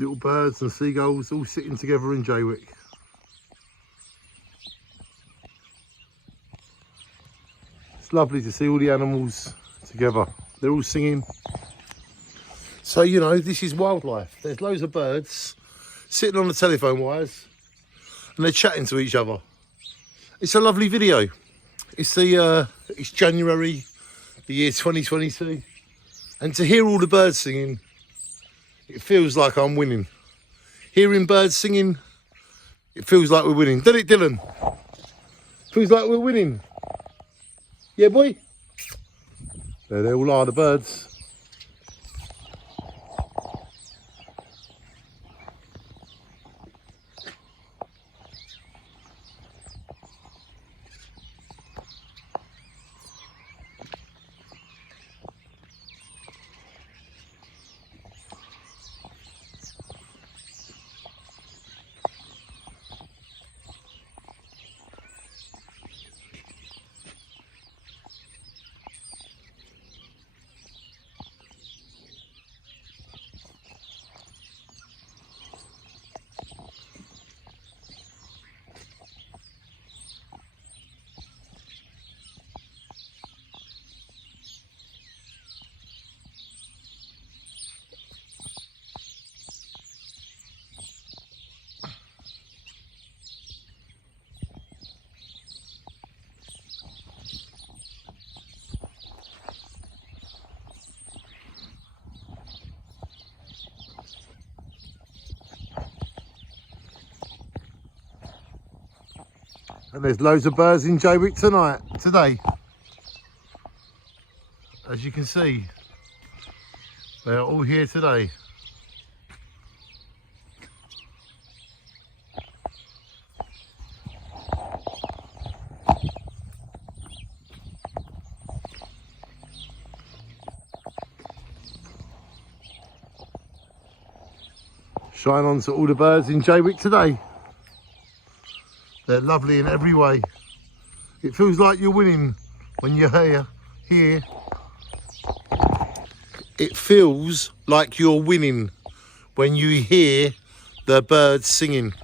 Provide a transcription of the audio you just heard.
Little birds and seagulls all sitting together in Jaywick. It's lovely to see all the animals together. They're all singing. So, you know, this is wildlife. There's loads of birds sitting on the telephone wires and they're chatting to each other. It's a lovely video. It's January, the year 2022. And to hear all the birds singing, it feels like I'm winning. Hearing birds singing, it feels like we're winning. Doesn't it, Dylan? Feels like we're winning. Yeah, boy? There they all are, the birds. And there's loads of birds in Jaywick today. As you can see, they're all here today. Shine on to all the birds in Jaywick today. They're lovely in every way. It feels like you're winning when you're here. It feels like you're winning when you hear the birds singing.